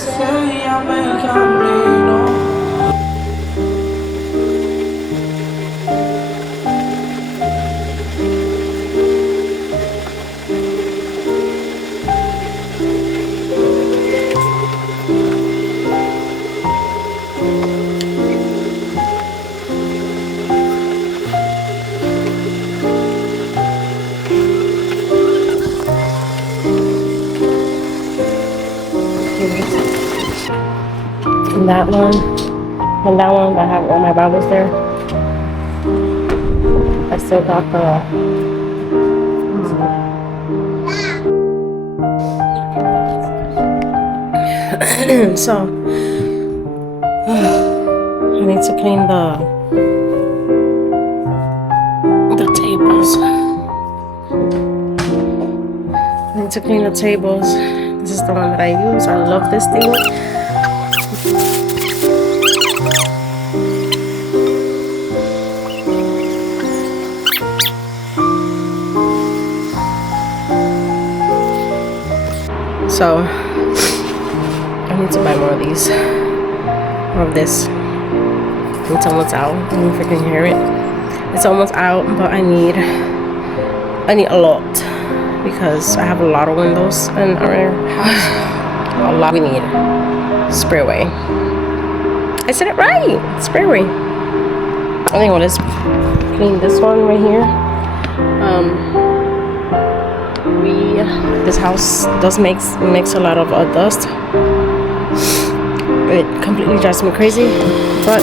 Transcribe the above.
Enséñame el camino. And that one, I have all my Bibles there. I still got the so I need to clean the tables. I need to clean the tables. This is the one that I use. I love this thing. So I need to buy more of these, more of this. It's almost out. I don't know if you can hear it. It's almost out, but I need a lot because I have a lot of windows in our house. A lot. We need spray away. I said it right. Spray away. I think I'll just clean this one right here. This house does makes a lot of dust. It completely drives me crazy, but